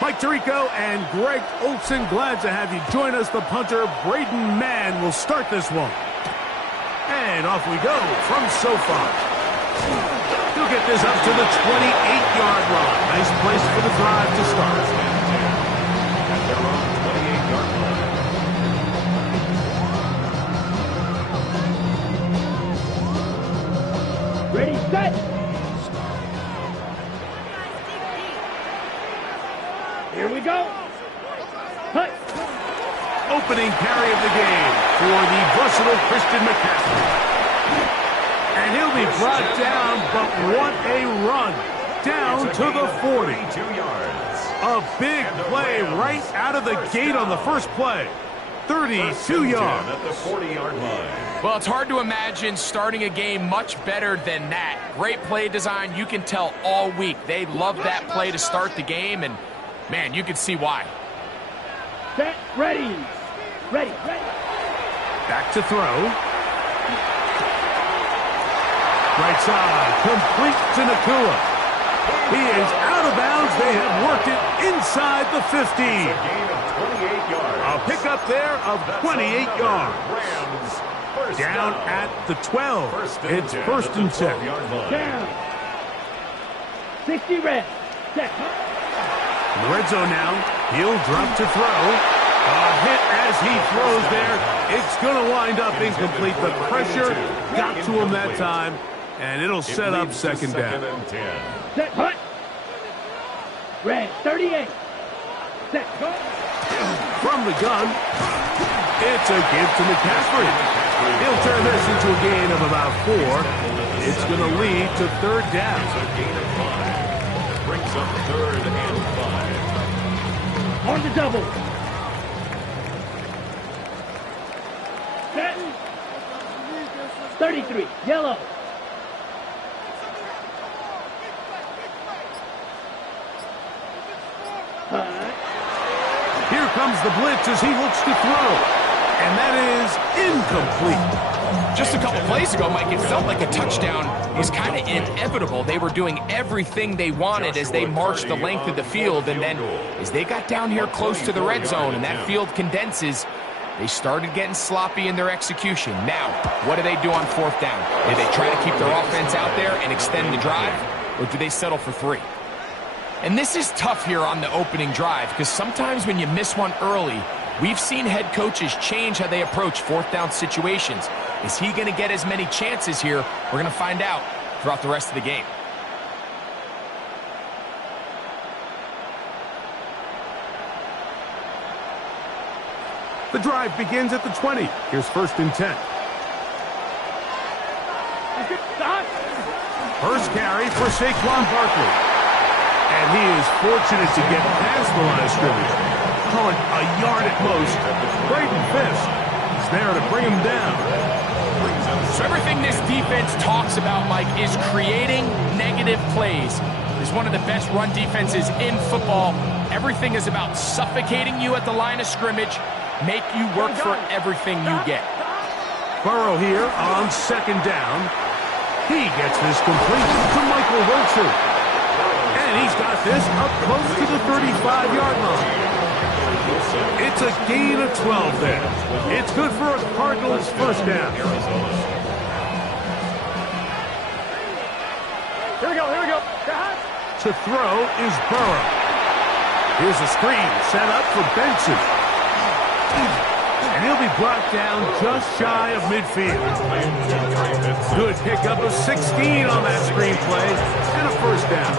Mike Tirico and Greg Olson, glad to have you join us. The punter, Braden Mann, will start this one. And off we go from SoFi. He'll get this up to the 28-yard line. Nice place for the drive to start. They're on 28-yard line. Ready, set. Here we go. Cut. Opening carry of the game for the versatile Christian McCaffrey. And he'll be brought down, but what a run. Down to the 40. 2 yards. A big play right out of the gate on the first play. 32 yards. At the 40-yard line. Well, it's hard to imagine starting a game much better than that. Great play design. You can tell all week they love that play to start the game, and, man, you can see why. Set, ready. Ready, ready. Back to throw. Right side, complete to Nakua. He is out of bounds. They have worked it inside the 50. A gain of 28 yards. A pickup there of 28 yards. Rams first Down at the 12. It's first and 10. Down. 60 red. Set. In the red zone now. He'll drop to throw. A hit as he throws there. It's going to wind up incomplete. The pressure got to him that time, and it'll set up second down. Set, hut. Red, 38. Set, go. From the gun, it's a give to McCaffrey. He'll turn this into a gain of about 4. It's going to lead to third down. A gain of 5. Brings up third and 5. On the double. Set. 33, yellow. Here comes the blitz as he looks to throw. And that is incomplete. Just a couple plays ago, Mike, it felt like a touchdown was kind of inevitable. They were doing everything they wanted as they marched the length of the field, and then as they got down here close to the red zone and that field condenses, they started getting sloppy in their execution. Now, what do they do on fourth down? Do they try to keep their offense out there and extend the drive, or do they settle for 3? And this is tough here on the opening drive, because sometimes when you miss one early, we've seen head coaches change how they approach fourth down situations. Is he going to get as many chances here? We're going to find out throughout the rest of the game. The drive begins at the 20. Here's first and 10. First carry for Saquon Barkley. And he is fortunate to get past the line of scrimmage. Call it a yard at most. Braden Fisk is there to bring him down. So everything this defense talks about, Mike, is creating negative plays. It's one of the best run defenses in football. Everything is about suffocating you at the line of scrimmage, make you work for everything you get. Burrow here on second down. He gets this complete to Michael Wilson. And he's got this up close to the 35-yard line. It's a gain of 12 there. It's good for a Cardinals first down. Here we go, here we go. To throw is Burrow. Here's a screen set up for Benson. And he'll be brought down just shy of midfield. Good pickup of 16 on that screenplay and a first down.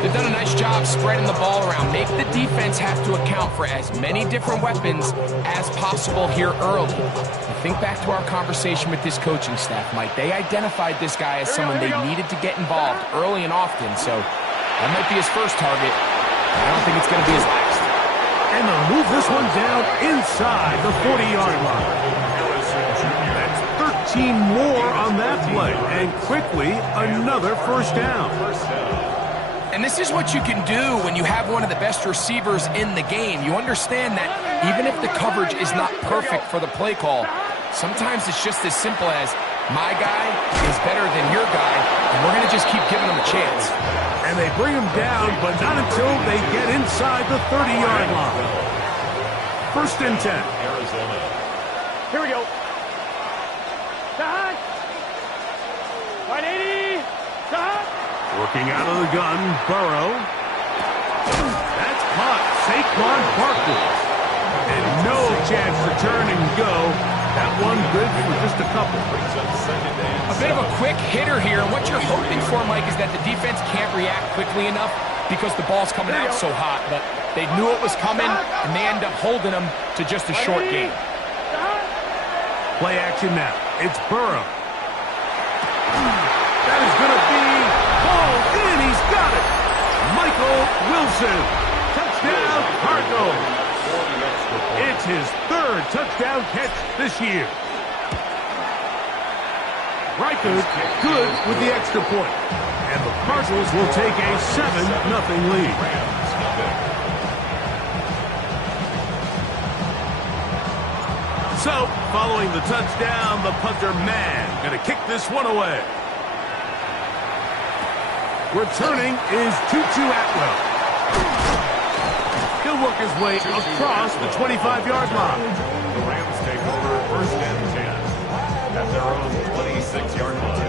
They've done a nice job spreading the ball around. Make the defense have to account for as many different weapons as possible here early. I think back to our conversation with this coaching staff, Mike. They identified this guy as someone they needed to get involved early and often, so that might be his first target. I don't think it's going to be his last. And they'll move this one down inside the 40-yard line. That's 13 more on that play. And quickly, another first down. And this is what you can do when you have one of the best receivers in the game. You understand that even if the coverage is not perfect for the play call, sometimes it's just as simple as my guy is better than your guy, and we're going to just keep giving him a chance. And they bring him down, but not until they get inside the 30-yard line. 1st and 10. Arizona. Here we go. Shot. 180. Shot. Working out of the gun, Burrow. That's caught. Saquon Barkley. And no chance to turn and go. That one good for just a couple. Brings up 2nd and A bit of a quick hitter here. What you're hoping for, Mike, is that the defense can't react quickly enough because the ball's coming out so hot. But they knew it was coming, and they end up holding them to just a short game. Play action now. It's Burrow. That is going to be hauled in. He's got it. Michael Wilson. Touchdown, Cardinals. It's his 3rd touchdown catch this year. Reichert good with the extra point. And the Cardinals will take a 7-0 lead. So, following the touchdown, the punter man going to kick this one away. Returning is Tutu Atwell. He'll work his way across the 25-yard line. The Rams take over 1st and 10 at their own 26-yard line.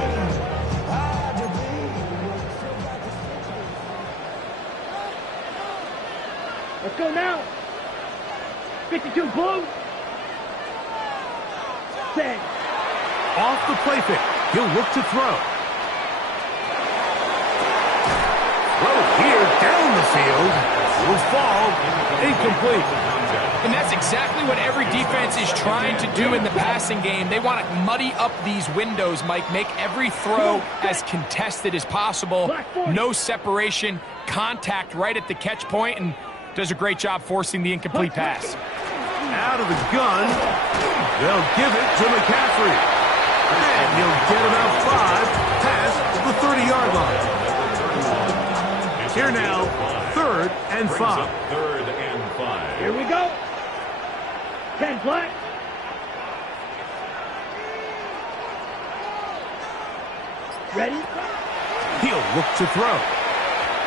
Let's go now. 52 blue. Set. Off the play fake. He'll look to throw. Throw here down the field. Will fall. Incomplete. And that's exactly what every defense is trying to do in the passing game. They want to muddy up these windows, Mike, make every throw as contested as possible. No separation, contact right at the catch point, and does a great job forcing the incomplete pass. Out of the gun. They'll give it to McCaffrey. And he'll get about 5 past the 30-yard line. Here now, 3rd and 5. 3rd and 5. Here we go. 10 black. Ready? He'll look to throw.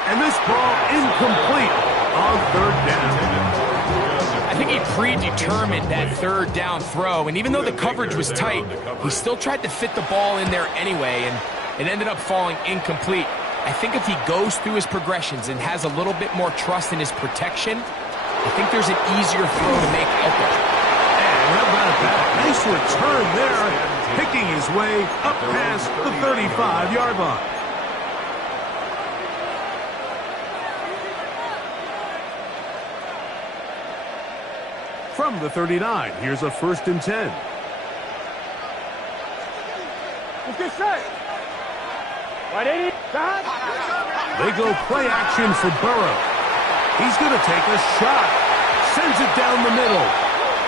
And this ball incomplete on 3rd down. I think he predetermined that 3rd down throw, and even though the coverage was tight, he still tried to fit the ball in there anyway, and it ended up falling incomplete. I think if he goes through his progressions and has a little bit more trust in his protection, I think there's an easier throw to make open. And how about that? Nice return there, picking his way up past the 35-yard line. From the 39, here's a 1st and 10. What's this say? 180. Shot. They go play action for Burrow. He's going to take a shot. Sends it down the middle.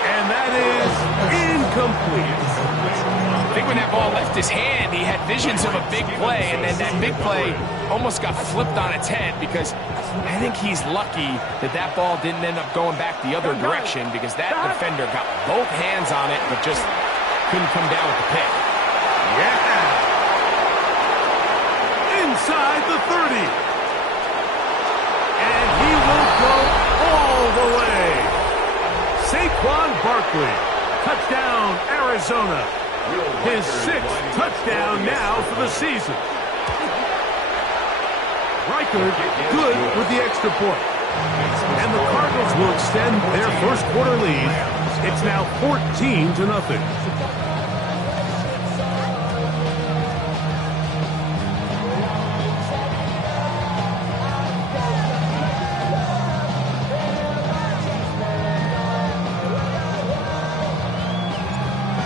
And that is incomplete. I think when that ball left his hand, he had visions of a big play, and then that big play almost got flipped on its head because I think he's lucky that that ball didn't end up going back the other direction because that defender got both hands on it but just couldn't come down with the pick. Yeah. Inside the 30. And he will go all the way. Saquon Barkley. Touchdown, Arizona. His 6th touchdown now for the season. Reichert good with the extra point. And the Cardinals will extend their 1st quarter lead. It's now 14-0.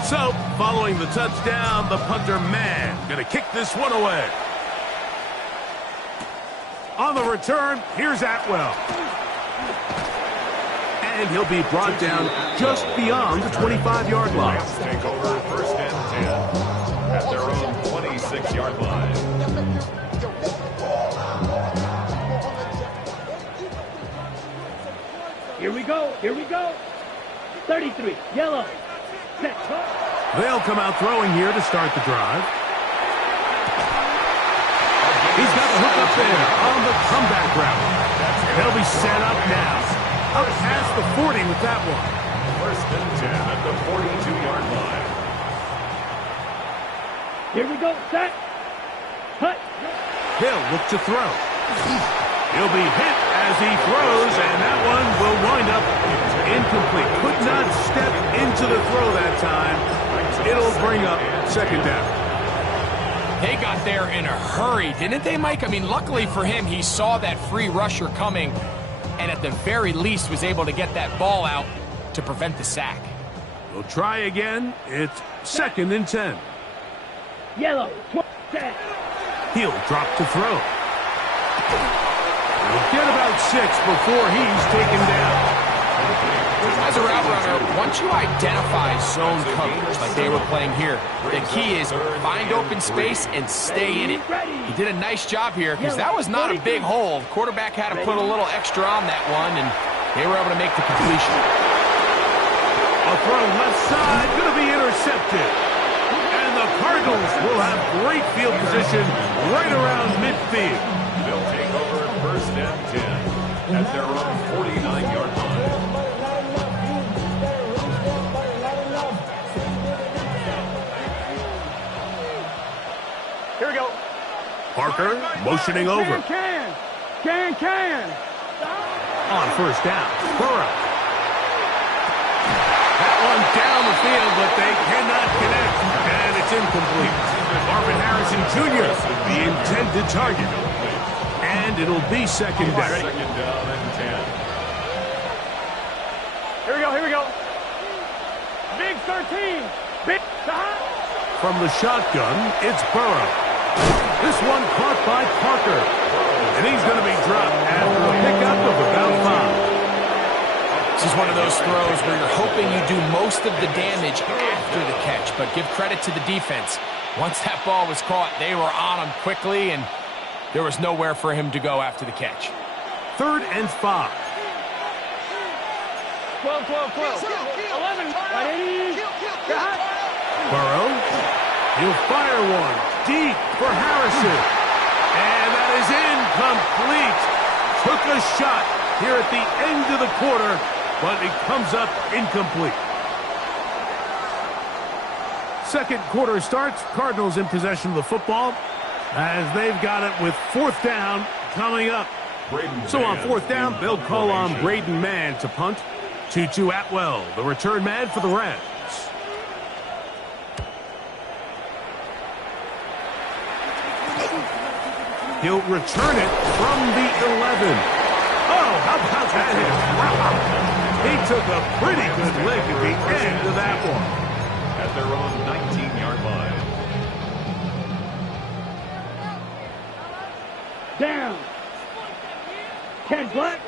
So, following the touchdown, the punter man going to kick this one away. On the return, here's Atwell. And he'll be brought down just beyond the 25-yard line. Rams take over 1st and 10 at their own 26-yard line. Here we go. Here we go. 33. Yellow. Set. They'll come out throwing here to start the drive. He's got the hook up there on the comeback route. They'll be set up now. Up past the 40 with that one. First and 10 at the 42-yard line. Here we go. Set. Hut. He'll look to throw. He'll be hit as he throws, and that one will wind up incomplete. Could not step into the throw that time. It'll bring up second down. They got there in a hurry, didn't they, Mike? I mean, luckily for him, he saw that free rusher coming and at the very least was able to get that ball out to prevent the sack. We'll try again. It's second and 10. Yellow. 10. He'll drop to throw. He'll get about 6 before he's taken down. As a route runner, once you identify zone coverage like they were playing here, the key is find open space and stay in it. He did a nice job here because that was not a big hole. The quarterback had to put a little extra on that one, and they were able to make the completion. A throw left side, going to be intercepted. And the Cardinals will have great field position right around midfield. They'll take over first and 10 at their own 49-yard line. Here we go. Parker motioning over. Can. On first down, Burrow. That one down the field, but they cannot connect, and it's incomplete. Marvin Harrison Jr., the intended target. And it'll be second down. Second down and 10. Here we go. Big 13. Big. From the shotgun, it's Burrow. This one caught by Parker. And he's going to be dropped after a pickup of about 5. This is one of those throws where you're hoping you do most of the damage after the catch, but give credit to the defense. Once that ball was caught, they were on him quickly, and there was nowhere for him to go after the catch. 3rd and 5. 12. 11. Burrow, he'll fire one deep for Harrison. And that is incomplete. Took a shot here at the end of the quarter, but it comes up incomplete. Second quarter starts. Cardinals in possession of the football as they've got it with 4th down coming up. So on 4th down, they'll call on Braden Mann to punt. 2-2 Atwell, the return man for the Rams. He'll return it from the 11. Oh, how about that hit? Wow. He took a pretty good lick at the end of that one. At their own 19-yard line. Down. 10 black.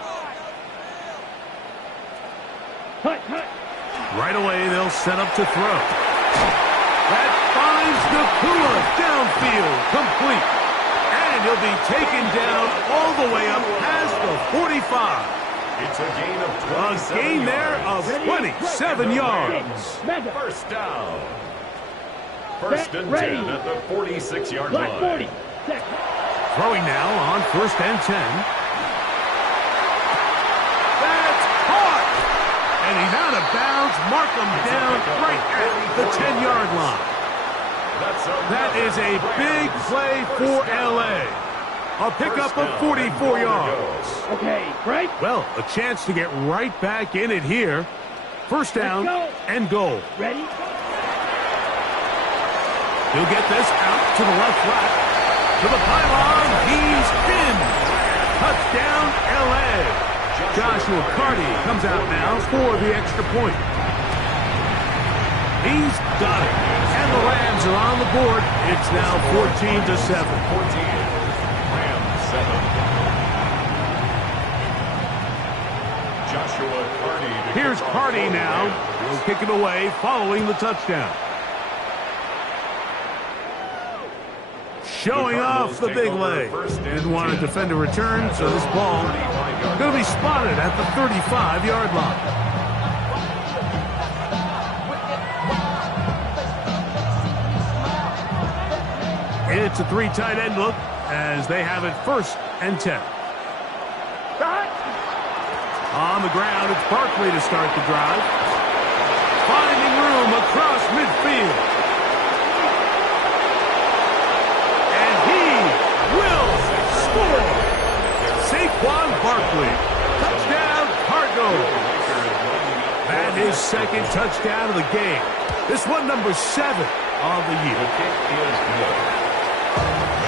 Hut. Right away, they'll set up to throw. That finds Nakua downfield, complete. And he'll be taken down all the way up past the 45. It's a gain of 27 A gain there of 27 yards. First down. First and 10 at the 46-yard Black line. 40. Set. Throwing now on 1st and 10. That's caught. And he's out of bounds. Mark him down right at the 10-yard line. That is a big play for L.A. A pickup of 44 yards. Okay, right. Well, a chance to get right back in it here. First down and goal. Ready. He'll get this out to the left flat. To the pylon. He's in. Touchdown, L.A. Joshua Carty comes out now for the extra point. He's got it. And the Rams are on the board. It's now 14-7. 14. Rams 7. Joshua Carty. Here's Carty now. He'll kick it away following the touchdown. Showing off the big leg. Didn't want to defend a return, so this ball going to be spotted at the 35-yard line. It's a 3 tight end look as they have it 1st and 10. On the ground, it's Barkley to start the drive. Finding room across midfield. And he will score. Saquon Barkley. Touchdown, Cardinals. And his 2nd touchdown of the game. This one number 7 of the year.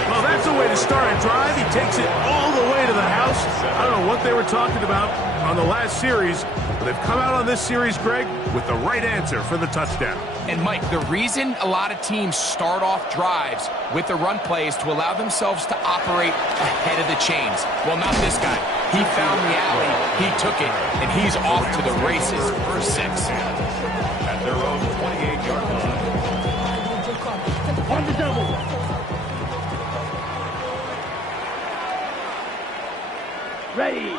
Well, that's a way to start a drive. He takes it all the way to the house. I don't know what they were talking about on the last series, but they've come out on this series, Greg, with the right answer for the touchdown. And, Mike, the reason a lot of teams start off drives with the run play is to allow themselves to operate ahead of the chains. Well, not this guy. He found the alley, he took it, and he's off to the races for 6. At their own 28-yard line. On the double. Ready.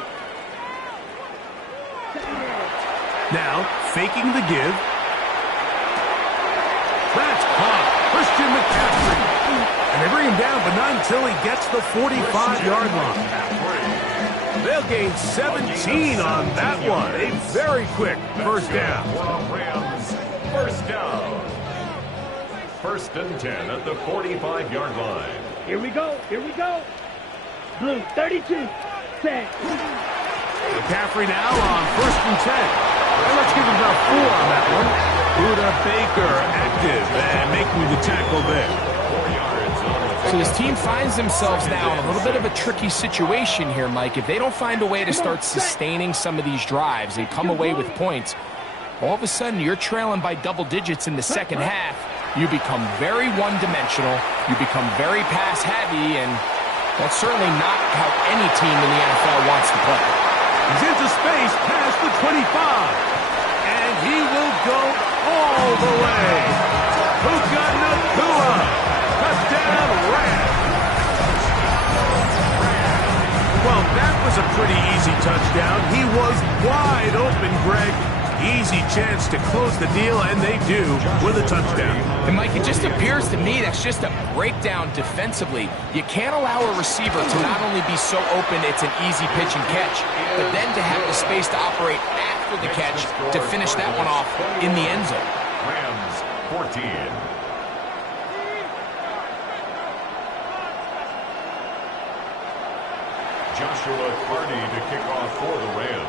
Now, faking the give. That's caught. Christian McCaffrey. And they bring him down, but not until he gets the 45-yard line. They'll gain 17 on that one. A very quick 1st down. Rams, 1st down. 1st and 10 at the 45-yard line. Here we go. Here we go. Blue, 32. Set. McCaffrey now on 1st and 10. And let's give him about 4 on that one. Buda Baker active and making the tackle there. 4 yards on the So this team finds themselves now in a little bit of a tricky situation here, Mike. If they don't find a way to start sustaining some of these drives and come away with points, all of a sudden you're trailing by double digits in the 2nd half. You become very one-dimensional. You become very pass-heavy, and that's certainly not how any team in the NFL wants to play. He's into space past the 25. And he will go all the way. Puka Nacua. Touchdown, Rams. Well, that was a pretty easy touchdown. He was wide open, Greg. Easy chance to close the deal, and they do with a touchdown. And, Mike, it just appears to me that's just a breakdown defensively. You can't allow a receiver to not only be so open it's an easy pitch and catch, but then to have the space to operate after the catch to finish that one off in the end zone. Rams, 14. Joshua Carney to kick off for the Rams.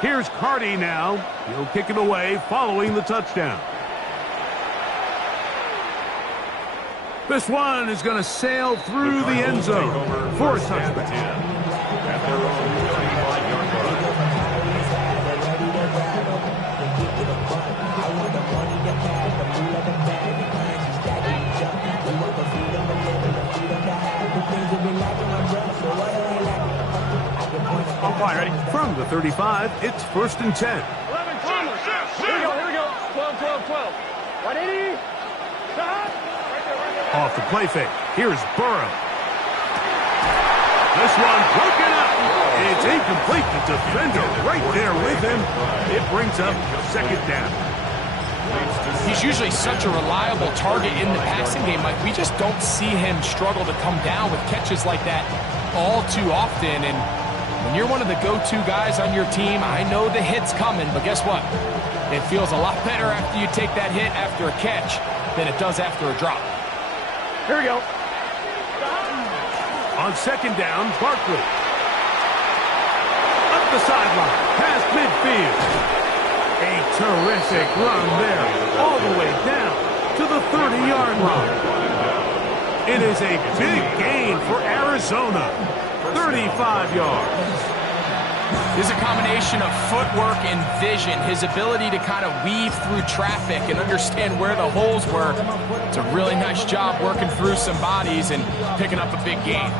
Here's Cardi now. He'll kick it away following the touchdown. This one is going to sail through the end zone for a touchdown. At their own 35-yard line. Ready? From the 35, it's 1st and 10. 11, here we go. 12, 12, 12. 180. Stop. Off the play fake. Here's Burrow. This one broken up. It's incomplete. The defender right there with him. It brings up 2nd down. He's usually such a reliable target in the passing game. Like, we just don't see him struggle to come down with catches like that all too often. And when you're one of the go-to guys on your team, I know the hit's coming, but guess what? It feels a lot better after you take that hit after a catch than it does after a drop. Here we go. On 2nd down, Barkley. Up the sideline, past midfield. A terrific run there, all the way down to the 30-yard line. It is a big gain for Arizona. 35 yards. This is a combination of footwork and vision, his ability to kind of weave through traffic and understand where the holes were. It's a really nice job working through some bodies and picking up a big gain.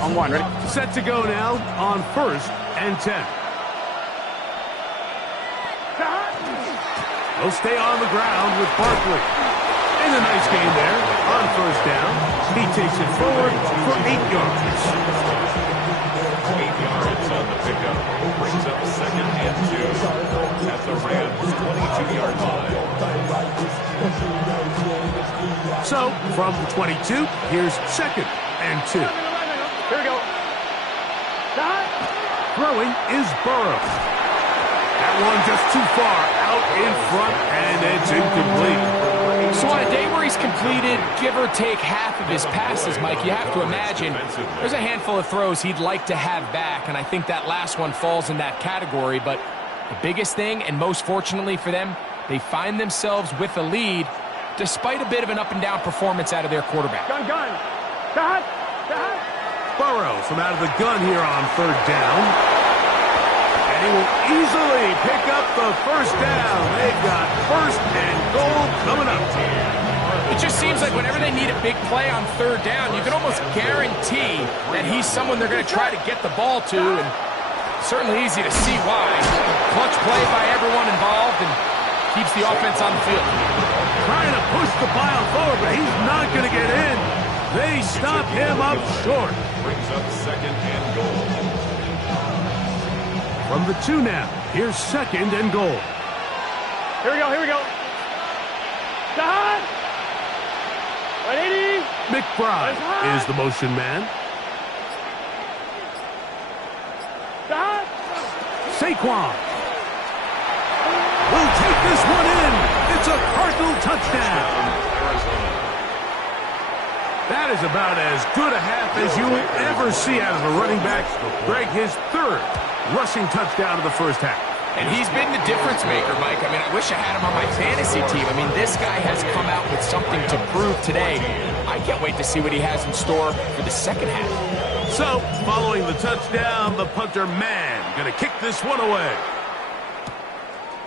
On 1, ready? Set to go now on 1st and 10. They'll stay on the ground with Barkley. And a nice gain there on 1st down. He takes it forward for 8 yards. 8 yards on the pickup. From the 22, here's 2nd and 2. Here we go. Stop. Throwing is Burrow. That one just too far out in front, and it's incomplete. So on a day where he's completed, give or take half of his passes, Mike, you have to imagine there's a handful of throws he'd like to have back, and I think that last one falls in that category. But the biggest thing, and most fortunately for them, they find themselves with a lead despite a bit of an up-and-down performance out of their quarterback. Gun. Stop. Burrow from out of the gun here on 3rd down. And he will easily pick up the 1st down. They've got 1st and goal coming up. It just seems like whenever they need a big play on 3rd down, you can almost guarantee that he's someone they're going to try to get the ball to, and certainly easy to see why. Clutch play by everyone involved and keeps the offense on the field. Trying to push the pile forward, but he's not going to get in. They stop him up short. Brings up 2nd and goal. From the 2 now, here's 2nd and goal. Here we go. Stop. 180. McBride is the motion man. Stop. Saquon will take this one in. It's a Cardinal touchdown. That is about as good a half as you will ever see out of a running back. Greg, his 3rd rushing touchdown of the 1st half. And he's been the difference maker, Mike. I mean, I wish I had him on my fantasy team. I mean, this guy has come out with something to prove today. I can't wait to see what he has in store for the 2nd half. So, following the touchdown, the punter man going to kick this one away.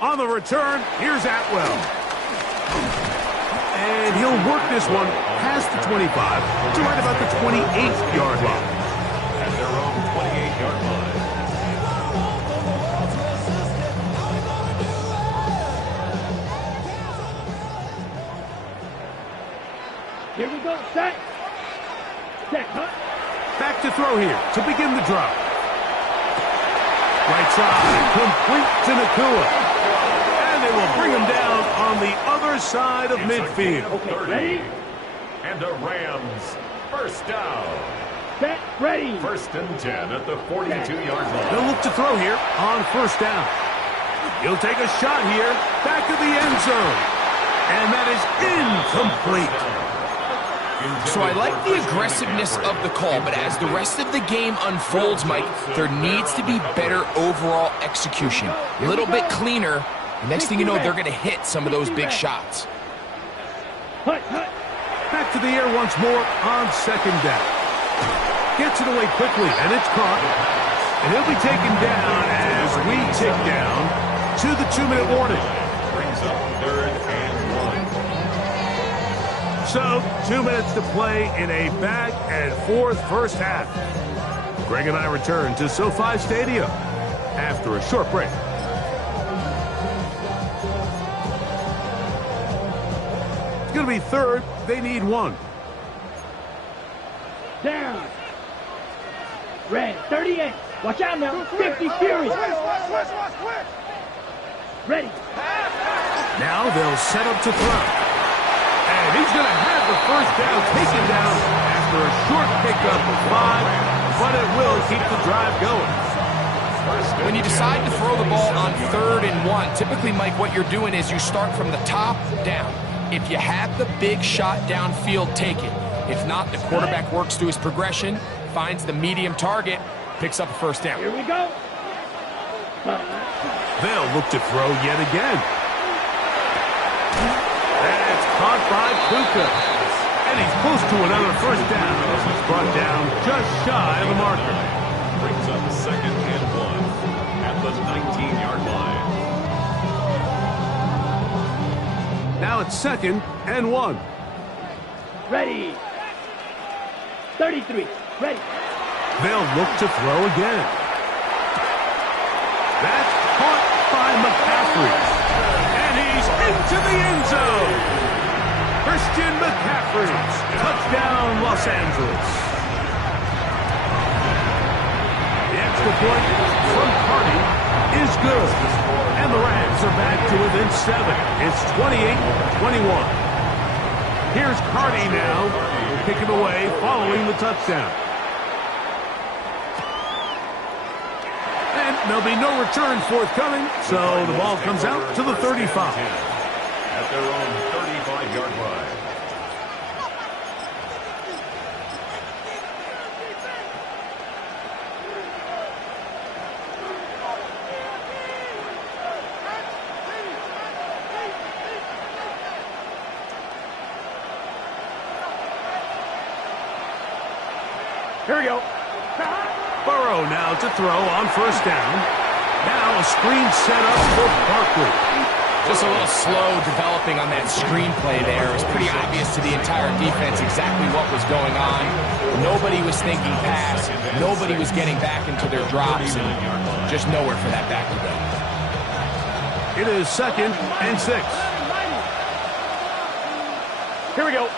On the return, here's Atwell. And he'll work this one past the 25 to right about the 28-yard line. At their own 28-yard line. Here we go. Set, huh? Back to throw here to begin the drop. Right side, complete to Nakua. And they will bring him down on the other side of midfield. Okay, ready? And a Rams 1st down. Set, ready. 1st and 10 at the 42-yard line. They'll look to throw here on 1st down. He'll take a shot here, back of the end zone. And that is incomplete. So I like the aggressiveness of the call, but as the rest of the game unfolds, Mike, there needs to be better overall execution. A little bit cleaner. The next thing you know, they're going to hit some of those big shots. Back to the air once more on 2nd down. Gets it away quickly, and it's caught. And he'll be taken down as we tick down to the 2-minute warning. Brings up 3rd and 1. So, 2 minutes to play in a back and forth 1st half. Greg and I return to SoFi Stadium after a short break. It's going to be 3rd. They need 1. Down. Red, 38. Watch out now. 50 Fury. Ready. Now they'll set up to throw. And he's going to have the 1st down taken down after a short pickup of 5, but it will keep the drive going. When you decide to throw the ball on 3rd and 1, typically, Mike, what you're doing is you start from the top down. If you have the big shot downfield, take it. If not, the quarterback works through his progression, finds the medium target, picks up a 1st down. Here we go. They'll look to throw yet again. That's caught by Puka. And he's close to another 1st down. He's brought down just shy of the marker. Brings up 2nd and 1 at the 19-yard line. Now it's 2nd and 1. Ready. 33. Ready. They'll look to throw again. That's caught by McCaffrey. And he's into the end zone. Christian McCaffrey. Touchdown, Los Angeles. The extra point from Carney is good. And the Rams are back to within 7. It's 28-21. Here's Cardi now. He'll kick it away following the touchdown. And there'll be no return forthcoming, so the ball comes out to the 35. At their own 35-yard line. Here we go. Burrow now to throw on first down. Now a screen set up for Barkley. Just a little slow developing on that screenplay there. It was pretty obvious to the entire defense exactly what was going on. Nobody was thinking pass. Nobody was getting back into their drops, and just nowhere for that back to go. It is 2nd and 6. Here we go.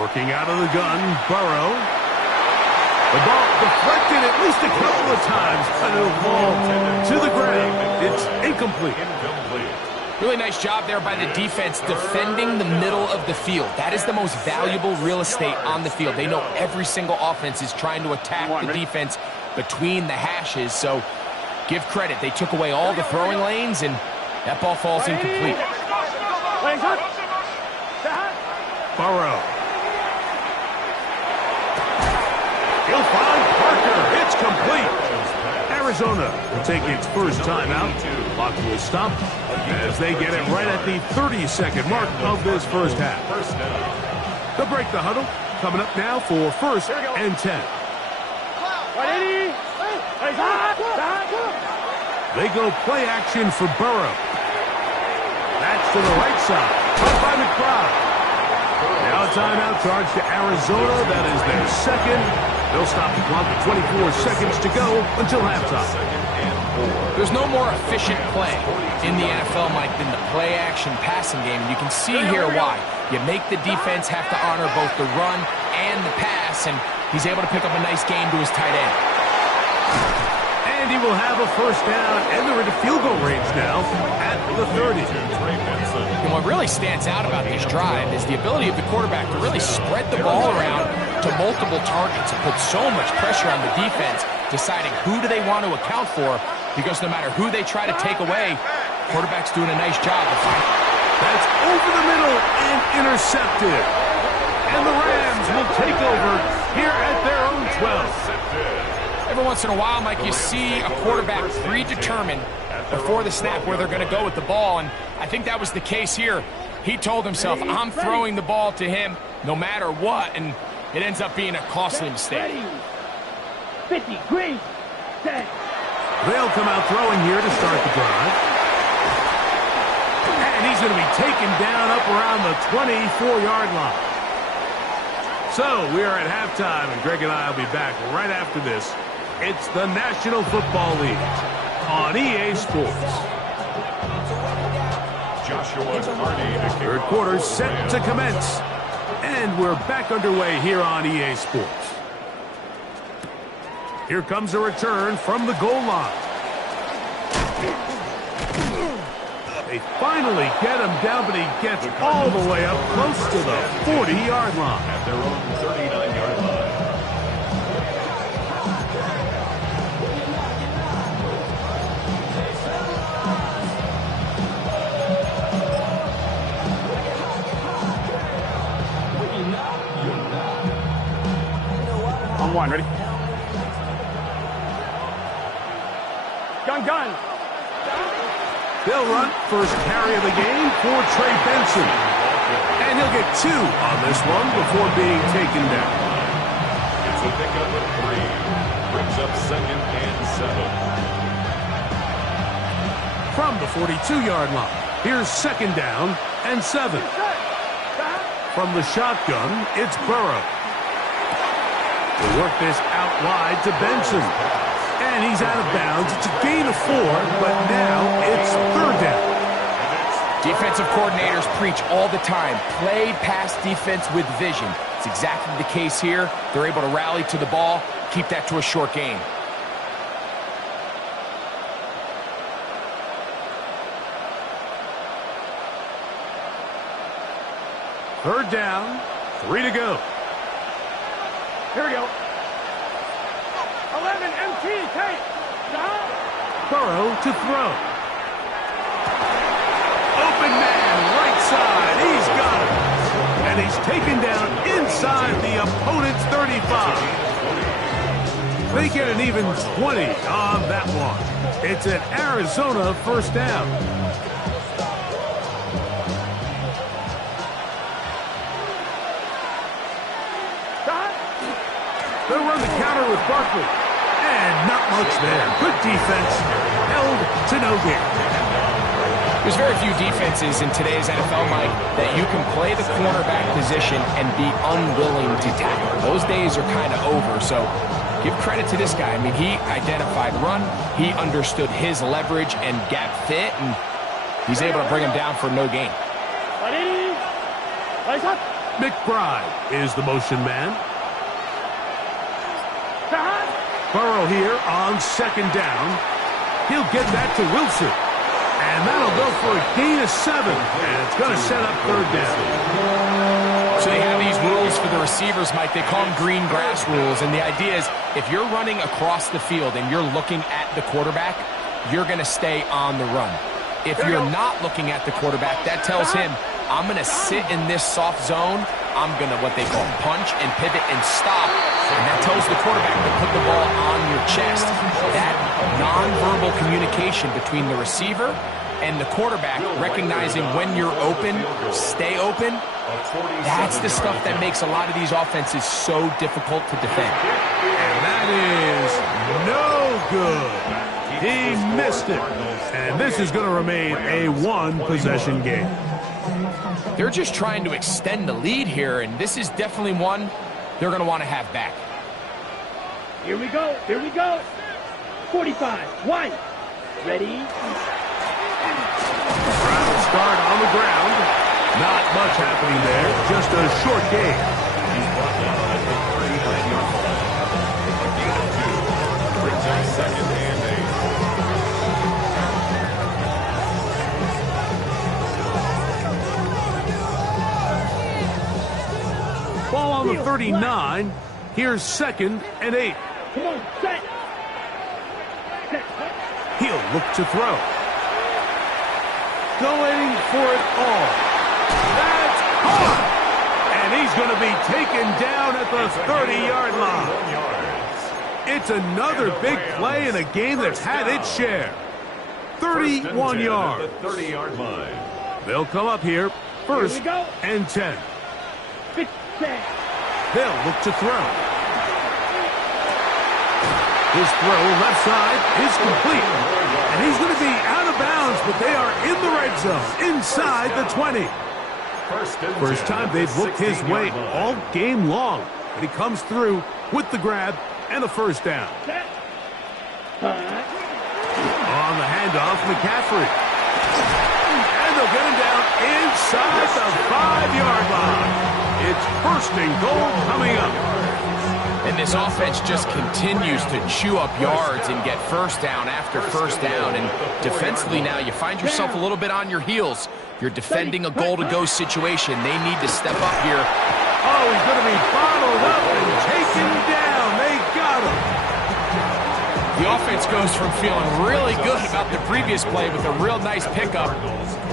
Working out of the gun, Burrow. The ball deflected at least a couple of times, and it'll fall to the ground. It's incomplete. Really nice job there by the defense defending the middle of the field. That is the most valuable real estate on the field. They know every single offense is trying to attack the defense between the hashes, so give credit. They took away all the throwing lanes, and that ball falls incomplete. Burrow. He'll find Parker. It's complete. Arizona will take its first timeout. Clock will stop as they get it right at the 30-second mark of this first half. They'll break the huddle. Coming up now for 1st and 10. They go play action for Burrow. That's to the right side. Caught by McBride. Now a timeout charge to Arizona. That is their second. They'll stop the clock with 24 seconds to go until halftime. There's no more efficient play in the NFL, Mike, than the play-action passing game. And you can see here why. You make the defense have to honor both the run and the pass, and he's able to pick up a nice gain to his tight end. And he will have a first down, and they're into field goal range now at the 30. And what really stands out about this drive is the ability of the quarterback to really spread the ball around to multiple targets and put so much pressure on the defense, deciding who do they want to account for, because no matter who they try to take away, quarterback's doing a nice job of finding. That's over the middle and intercepted. And the Rams will take over here at their own 12. Every once in a while, Mike, you see a quarterback predetermined before the snap where they're going to go with the ball, and I think that was the case here. He told himself, I'm throwing the ball to him no matter what, and it ends up being a costly mistake. 50, green, set. They'll come out throwing here to start the drive. And he's going to be taken down up around the 24-yard line. So we are at halftime, and Greg and I will be back right after this. It's the National Football League on EA Sports. Third quarter set to commence. And we're back underway here on EA Sports. Here comes a return from the goal line. They finally get him down, but he gets all the way up close to the 40-yard line. At their own 39-yard line. On one, ready? Gun. They'll run first carry of the game for Trey Benson. And he'll get 2 on this one before being taken down. It's a pickup of 3. Brings up 2nd and 7. From the 42-yard line, here's 2nd down and 7. From the shotgun, it's Burrow. They work this out wide to Benson. And he's out of bounds. It's a gain of 4, but now it's 3rd down. Defensive coordinators preach all the time, play pass defense with vision. It's exactly the case here. They're able to rally to the ball, keep that to a short gain. Third down, 3 to go. Here we go. 11, MT, take. Burrow to throw. Open man, right side. He's got it. And he's taken down inside the opponent's 35. They get an even 20 on that one. It's an Arizona first down. They'll run the counter with Barkley. And not much there. Good defense. Held to no gain. There's very few defenses in today's NFL, Mike, that you can play the cornerback position and be unwilling to tackle. Those days are kind of over, so give credit to this guy. I mean, he identified run, he understood his leverage and gap fit, and he's able to bring him down for no gain. McBride is the motion man. Burrow here on second down. He'll get that to Wilson. And that'll go for a gain of 7. And it's going to set up third down. So they have these rules for the receivers, Mike. They call them green grass rules. And the idea is if you're running across the field and you're looking at the quarterback, you're going to stay on the run. If you're not looking at the quarterback, that tells him, I'm going to sit in this soft zone. I'm going to what they call punch and pivot and stop. And that tells the quarterback to put the ball on your chest. That nonverbal communication between the receiver and the quarterback, recognizing when you're open, stay open, that's the stuff that makes a lot of these offenses so difficult to defend. And that is no good. He missed it. And this is going to remain a one-possession game. They're just trying to extend the lead here, and this is definitely one they're going to want to have back. Here we go. Here we go. 45. 1. Ready? Rattle start on the ground. Not much happening there. Just a short gain. He's brought down at the 35-yard line. Brings up second and 8. Ball on the 39. Here's second and 8. Come on, set. He'll look to throw. Going for it all. That's hard. And he's going to be taken down at the 30-yard line. It's another big play in a game that's had its share. 31 yards. 30-yard line. They'll come up here. First and 10. They'll look to throw. His throw left side is complete. And he's going to be out of bounds, but they are in the red zone, inside the 20. First time they've looked his way all game long. But he comes through with the grab and a first down. On the handoff, McCaffrey. And they'll get him down inside the 5-yard line. It's first and goal coming up. And this offense just continues to chew up yards and get first down after first down. And defensively now, you find yourself a little bit on your heels. You're defending a goal-to-go situation. They need to step up here. Oh, he's going to be bottled up and taken down. They got him. The offense goes from feeling really good about the previous play with a real nice pickup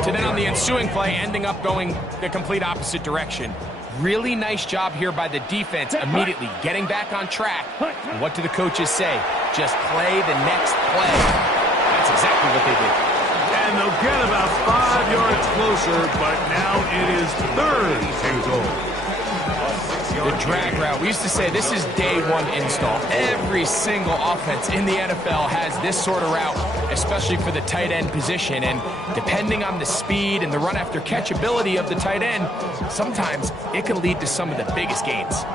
to then on the ensuing play ending up going the complete opposite direction. Really nice job here by the defense immediately getting back on track. And what do the coaches say? Just play the next play. That's exactly what they did. And they'll get about 5 yards closer, but now it is third and goal. The drag route. We used to say this is day one install. Every single offense in the NFL has this sort of route, especially for the tight end position. And depending on the speed and the run after catch ability of the tight end, sometimes it can lead to some of the biggest gains.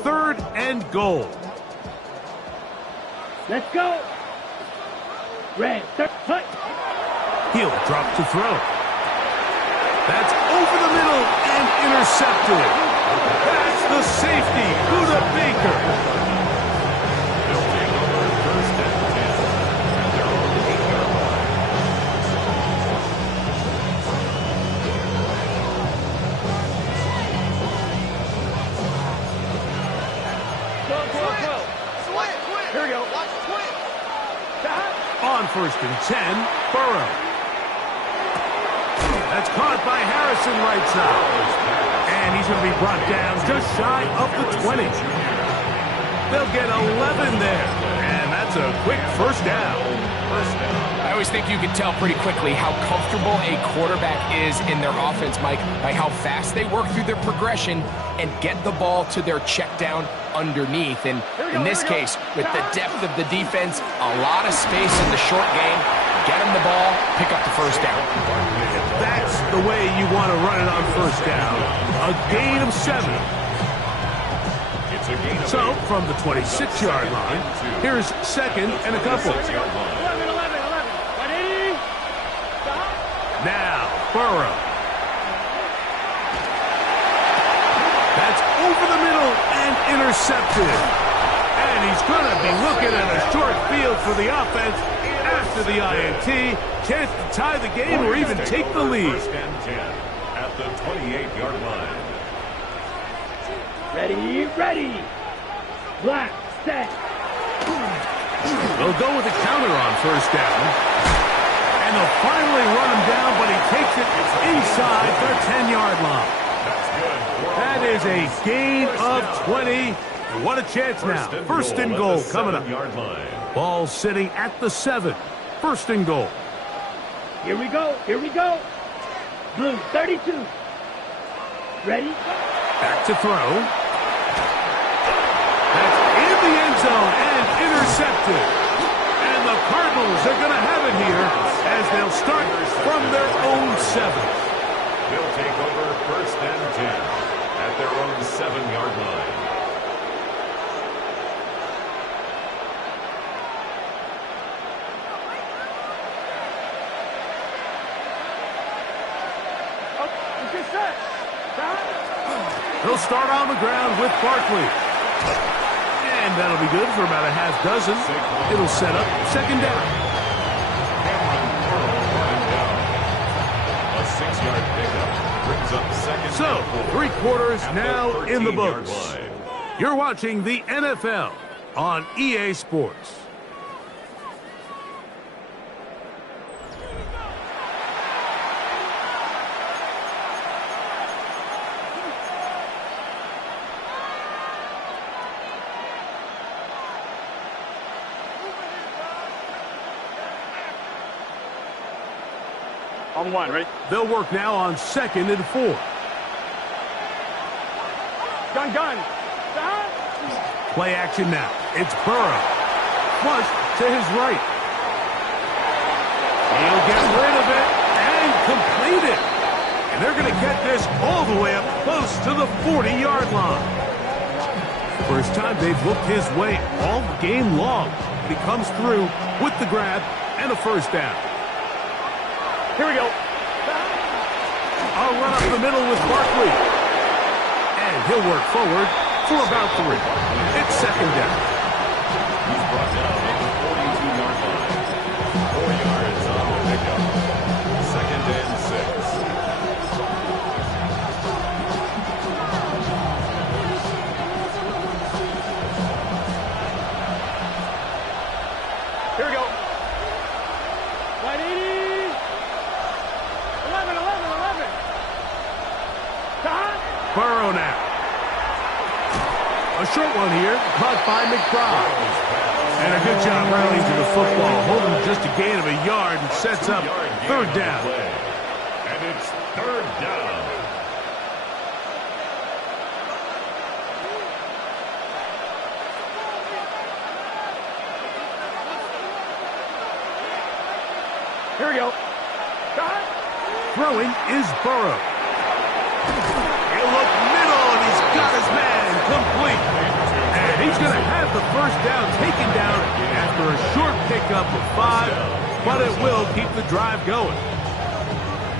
Third and goal. Let's go. Red. He'll drop to throw. That's over the middle and intercepted. That's the safety, Buda Baker. They'll take over first and 10. And they're on the 8-yard first and 10, Burrow. That's caught by Harrison right side. And he's going to be brought down just shy of the 20. They'll get 11 there. And that's a quick first down. I always think you can tell pretty quickly how comfortable a quarterback is in their offense, Mike, by how fast they work through their progression and get the ball to their check down underneath. And in this case, with the depth of the defense, a lot of space in the short game, get them the ball, pick up the first down. That's the way you want to run it on first down. A gain of 7. So, from the 26-yard line, here's second and a couple. 11, 11, 180. Now, Burrow. That's over the middle and intercepted. And he's going to be looking at a short field for the offense after the INT. Chance to tie the game or even take the lead. First and 10 at the 28-yard line. Ready, ready. Black, set. They'll go with a counter on first down. And they'll finally run him down, but he takes it inside their 10-yard line. That is a gain of 20. And what a chance now. First and goal coming up. Ball sitting at the 7. First and goal. Here we go, here we go. Blue, 32. Ready? Back to throw. That's in the end zone and intercepted. And the Cardinals are going to have it here as they'll start from their own 7. They'll take over first and 10 at their own 7-yard line. He'll start on the ground with Barkley. And that'll be good for about a half dozen. It'll set up second down. A 6-yard pickup brings up second. So, 3 quarters now in the books. You're watching the NFL on EA Sports. On 1, ready? They'll work now on second and 4. Gun, gun. Play action now. It's Burrow. Flush to his right. He'll get rid of it and complete it. And they're going to get this all the way up close to the 40-yard line. First time they've looked his way all game long. He comes through with the grab and a first down. Here we go. I'll run up the middle with Barkley. And he'll work forward for about 3. It's second down. He's brought down at the 42-yard line. 4 yards on the pickup. Second and 6. Here we go. 180. 11, 11, 11. Time. Burrow now. A short one here, caught by McBride. And a good job rallying to the football, holding just a gain of a yard and sets up third down. And it's third down. Here we go. Throwing is Burrow. He'll look middle, and he's got his man complete. And he's going to have the first down taken down after a short pickup of 5, but it will keep the drive going.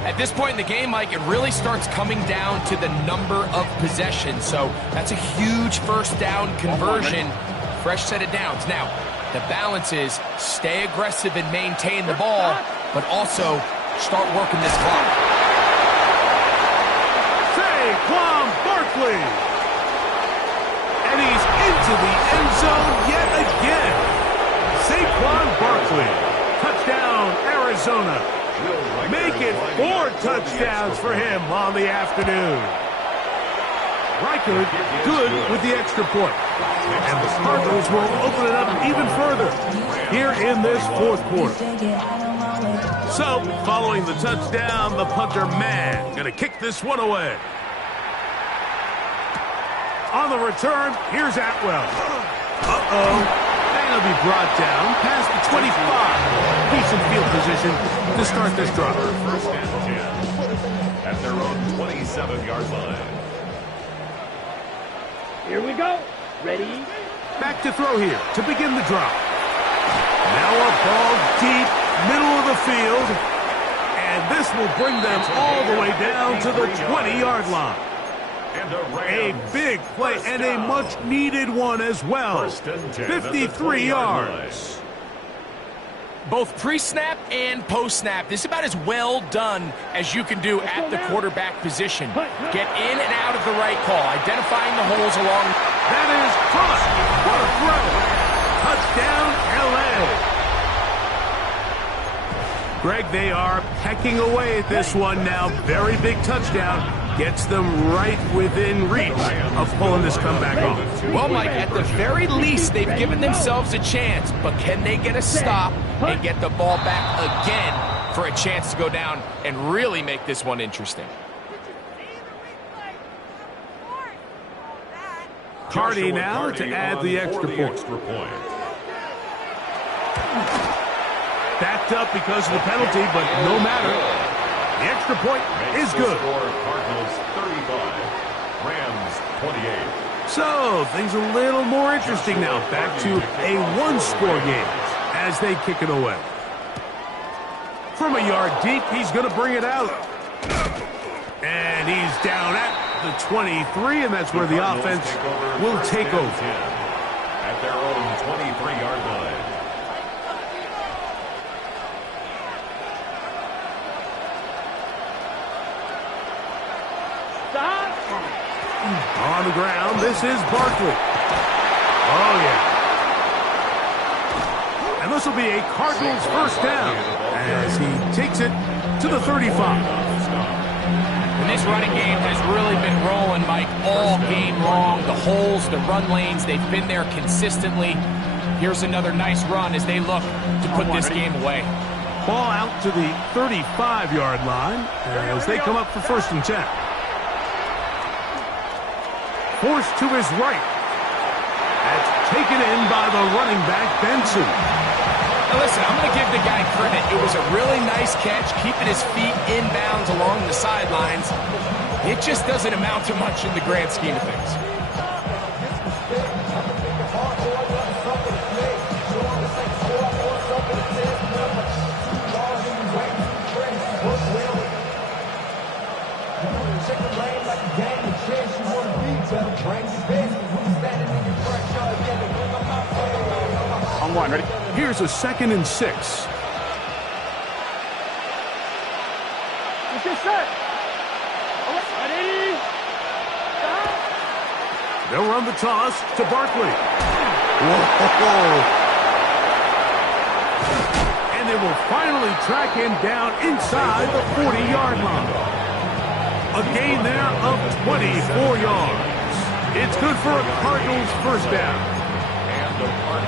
At this point in the game, Mike, it really starts coming down to the number of possessions. So that's a huge first down conversion. Fresh set of downs. Now, the balance is stay aggressive and maintain the ball, but also start working this clock. Saquon Barkley. And he's into the end zone yet again. Saquon Barkley. Touchdown. Arizona. Make it 4 touchdowns for him on the afternoon. Riker good with the extra point. And the Cardinals will open it up even further here in this fourth quarter. So, following the touchdown, the punter man going to kick this one away. On the return, here's Atwell. Uh-oh. And he'll be brought down past the 25. Decent field position to start this drive. First and 10 at their own 27-yard line. Here we go. Ready? Back to throw here to begin the drive. Now a ball deep, middle of the field. And this will bring them all the way down to the 20-yard line. A big play and a much-needed one as well. 53 yards. Both pre-snap and post-snap, this is about as well done as you can do at the quarterback position. Get in and out of the right call, identifying the holes along. That is caught. What a throw. Touchdown, L.A. Greg, they are pecking away at this one now. Very big touchdown. Gets them right within reach of pulling this comeback off. Well, Mike, at the very least, they've given themselves a chance, but can they get a stop and get the ball back again for a chance to go down and really make this one interesting? Cardi now to add the extra point. Backed up because of the penalty, but no matter. The extra point is good. Cardinals 35, Rams 28. So, things a little more interesting now. Back to a one-score game as they kick it away. From a yard deep, he's going to bring it out. And he's down at the 23, and that's where the offense will take over. At their own 23-yard line. On the ground, this is Barkley. Oh, yeah. And this will be a Cardinals first down as he takes it to the 35. And this running game has really been rolling, Mike, all game long. The holes, the run lanes, they've been there consistently. Here's another nice run as they look to put this game away. Ball out to the 35-yard line as they come up for first and 10. Forced to his right. That's taken in by the running back, Benson. Now listen, I'm going to give the guy credit. It was a really nice catch, keeping his feet inbounds along the sidelines. It just doesn't amount to much in the grand scheme of things. On one, ready? Here's a 2nd and 6. Let's get set. Ready? Stop. They'll run the toss to Barkley. Whoa. And they will finally track him down inside the 40-yard line. A gain there of 24 yards. It's good for a Cardinals first down.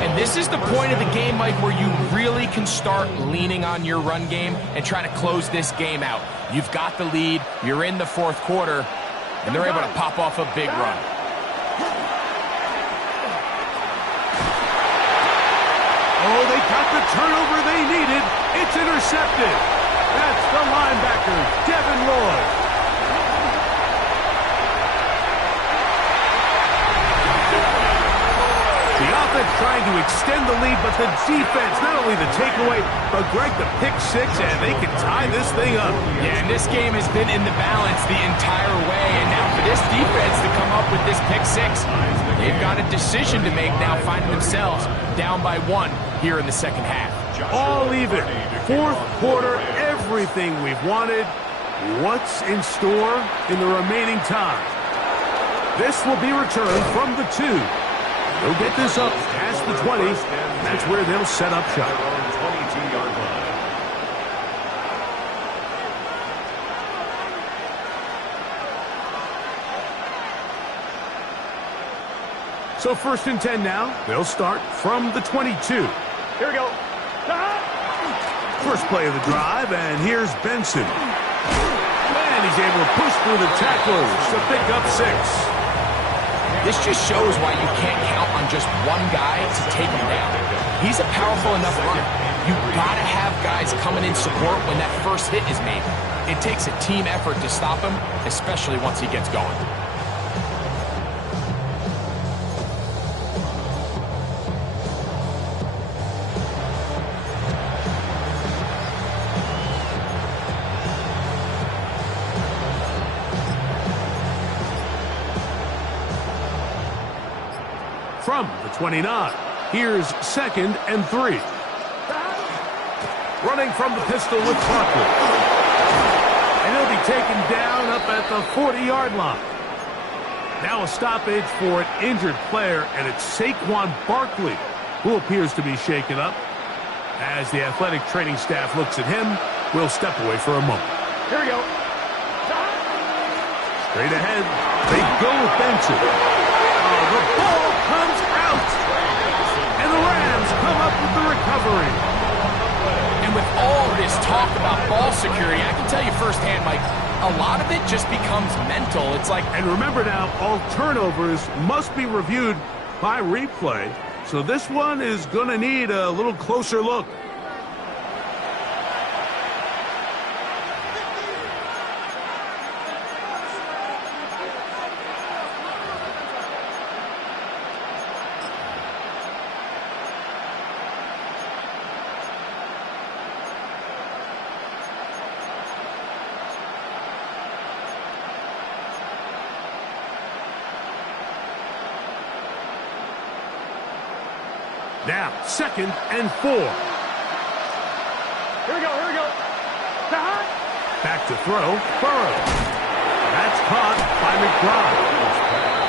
And this is the point of the game, Mike, where you really can start leaning on your run game and try to close this game out. You've got the lead, you're in the fourth quarter, and they're able to pop off a big run. Oh, they got the turnover they needed. It's intercepted. That's the linebacker, Devin Lloyd. The offense trying to extend the lead, but the defense, not only the takeaway, but Greg, the pick six, and they can tie this thing up. Yeah, and this game has been in the balance the entire way, and now for this defense to come up with this pick six, they've got a decision to make now, finding themselves down by 1 here in the second half. All even. Fourth quarter, everything we've wanted. What's in store in the remaining time? This will be returned from the 2. They'll get this up past the 20. That's where they'll set up shop. So 1st and 10 now. They'll start from the 22. Here we go. First play of the drive, and here's Benson. And he's able to push through the tacklers to pick up 6. This just shows why you can't count on just one guy to take him down. He's a powerful enough runner. You gotta have guys coming in support when that first hit is made. It takes a team effort to stop him, especially once he gets going. From the 29, here's 2nd and 3. Running from the pistol with Barkley. And he'll be taken down up at the 40-yard line. Now a stoppage for an injured player, and it's Saquon Barkley who appears to be shaken up. As the athletic training staff looks at him, we'll step away for a moment. Here we go. Straight ahead, they go with Benson. Oh, the ball comes out. And the Rams come up with the recovery. And with all this talk about ball security, I can tell you firsthand, Mike, a lot of it just becomes mental. It's like... And remember now, all turnovers must be reviewed by replay. So this one is going to need a little closer look. Now, 2nd and 4. Here we go, here we go. Back to throw, Burrow. That's caught by McBride.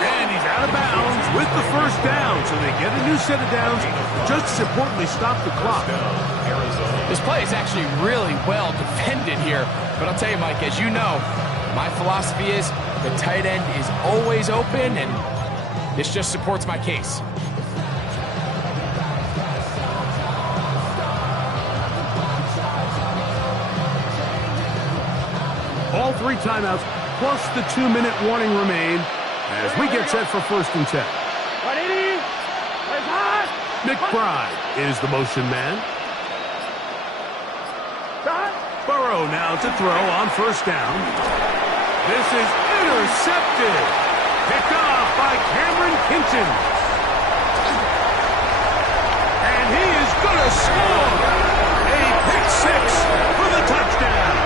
And he's out of bounds with the 1st down, so they get a new set of downs. Just as importantly, stop the clock. This play is actually really well defended here. But I'll tell you, Mike, as you know, my philosophy is the tight end is always open, and this just supports my case. All 3 timeouts, plus the 2-minute warning remain as we get set for 1st and 10. 180. McBride is the motion man. Burrow now to throw on 1st down. This is intercepted. Picked off by Cameron Kinton. And he is going to score. A pick 6 for the touchdown.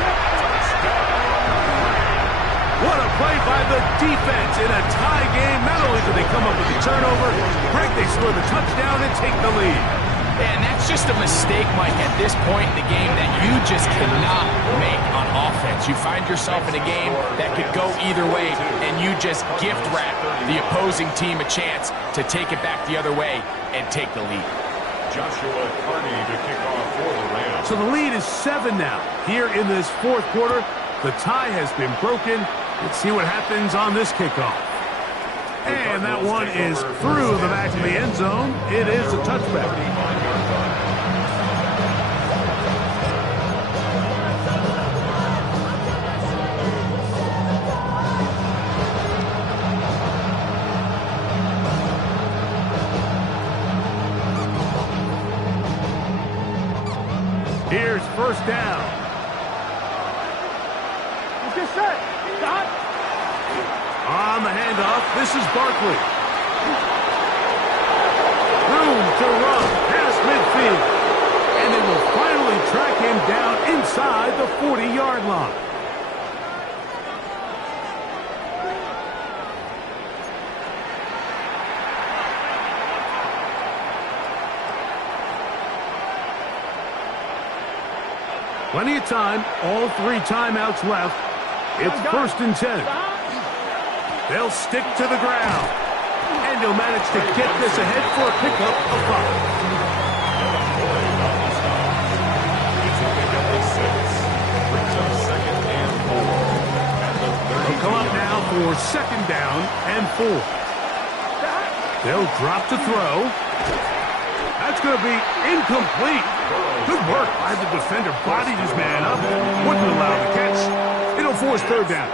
What a play by the defense in a tie game. Not only do they come up with the turnover, Greg, they score the touchdown and take the lead. And that's just a mistake, Mike, at this point in the game that you just cannot make on offense. You find yourself in a game that could go either way, and you just gift wrap the opposing team a chance to take it back the other way and take the lead. Joshua Carney to kick off for the Rams. So the lead is 7 now. Here in this 4th quarter, the tie has been broken. Let's see what happens on this kickoff. And that one is through the back of the end zone. It is a touchback. Here's 1st down. Let's get set. Stop. On the handoff, this is Barkley. Room to run past midfield. And they will finally track him down inside the 40-yard line. Plenty of time, all 3 timeouts left. It's 1st and 10. They'll stick to the ground. And he'll manage to get this ahead for a pickup of 5. They'll come up now for 2nd down and 4. They'll drop to throw. That's going to be incomplete. Good work by the defender. Bodied his man up. Wouldn't allow the catch. It'll force third down.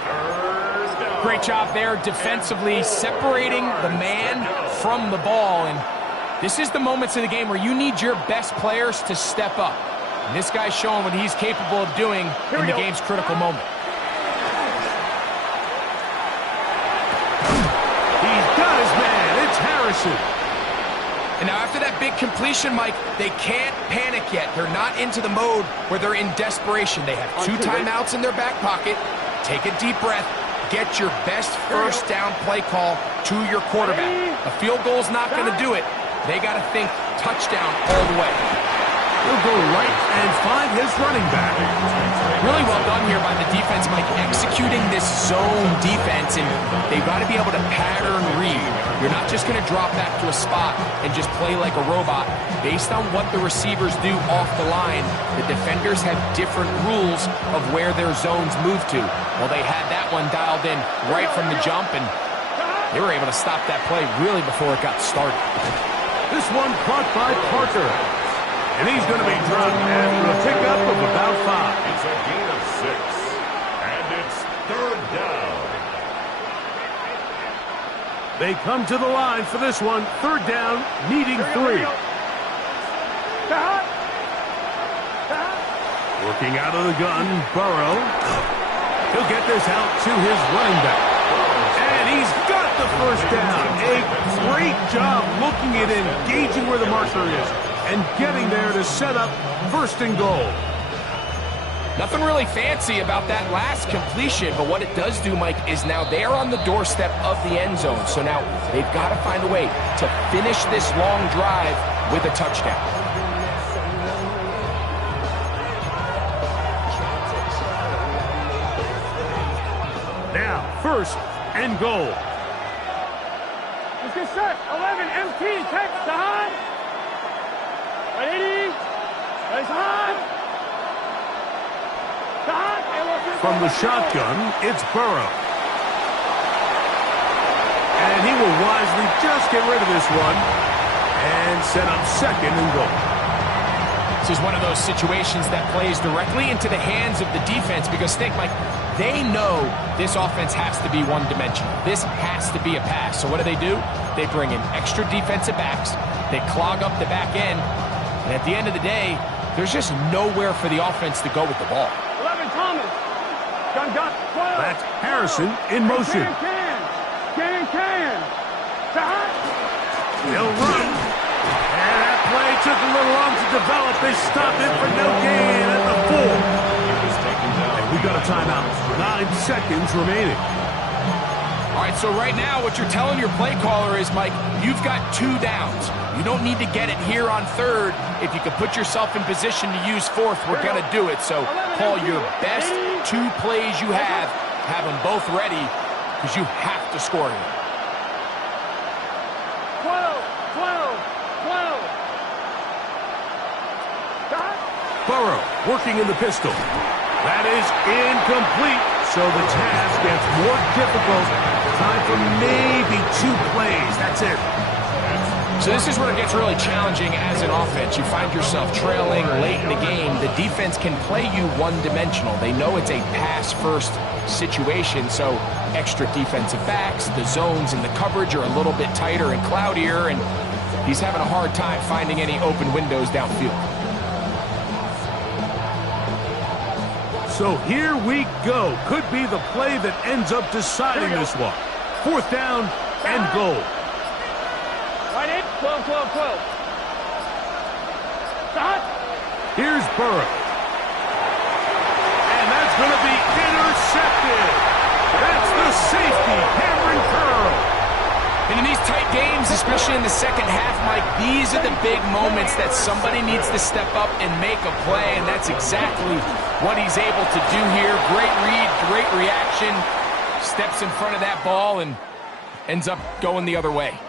Great job there defensively, separating the man from the ball. And this is the moments of the game where you need your best players to step up. And this guy's showing what he's capable of doing in the game's critical moment. He's got his man. It's Harrison. And now after that big completion, Mike, they can't panic yet. They're not into the mode where they're in desperation. They have 2 timeouts in their back pocket. Take a deep breath. Get your best first down play call to your quarterback. A field goal's not going to do it. They got to think touchdown all the way. He'll go right and find his running back. Really well done here by the defense, Mike, executing this zone defense, and they've got to be able to pattern read. You're not just going to drop back to a spot and just play like a robot. Based on what the receivers do off the line, the defenders have different rules of where their zones move to. Well, they had that one dialed in right from the jump, and they were able to stop that play really before it got started. This one caught by Parker. And he's going to be dropped after a pickup of about 5. It's a gain of 6. And it's third down. They come to the line for this one. Third down, needing 3. Working out of the gun, Burrow. He'll get this out to his running back. And he's got the first down. A great job looking at engaging where the marker is and getting there to set up first and goal. Nothing really fancy about that last completion, but what it does do, Mike, is now they're on the doorstep of the end zone. So now they've got to find a way to finish this long drive with a touchdown. Now, first and goal. Let's get set. 11, MT, text, Sahan. 180. There's Sahan. From the shotgun, it's Burrow. And he will wisely just get rid of this one and set up second and goal. This is one of those situations that plays directly into the hands of the defense because think, Mike, they know this offense has to be one-dimensional. This has to be a pass. So what do? They bring in extra defensive backs. They clog up the back end. And at the end of the day, there's just nowhere for the offense to go with the ball. 11, Thomas. Gun. 12. That's Harrison in motion. Can. He'll run. And that play took a little long to develop. They stopped it for no gain at the 4. And we got a timeout. 9 seconds remaining. All right, so right now what you're telling your play caller is, Mike, you've got 2 downs. You don't need to get it here on 3rd. If you can put yourself in position to use 4th, we're going to do it. So call your best 2 plays you have them both ready because you have to score here. 12. Burrow working in the pistol. That is incomplete. So the task gets more difficult. Time for maybe 2 plays. That's it. So this is where it gets really challenging as an offense. You find yourself trailing late in the game. The defense can play you one-dimensional. They know it's a pass-first situation, so extra defensive backs, the zones and the coverage are a little bit tighter and cloudier, and he's having a hard time finding any open windows downfield. So here we go. Could be the play that ends up deciding this one. 4th down and goal. Right in. 12. Stop. Here's Burrow. And that's going to be intercepted. That's the safety, Cameron Curl. And in these tight games, especially in the second half, Mike, these are the big moments that somebody needs to step up and make a play, and that's exactly what he's able to do here. Great read, great reaction, steps in front of that ball and ends up going the other way.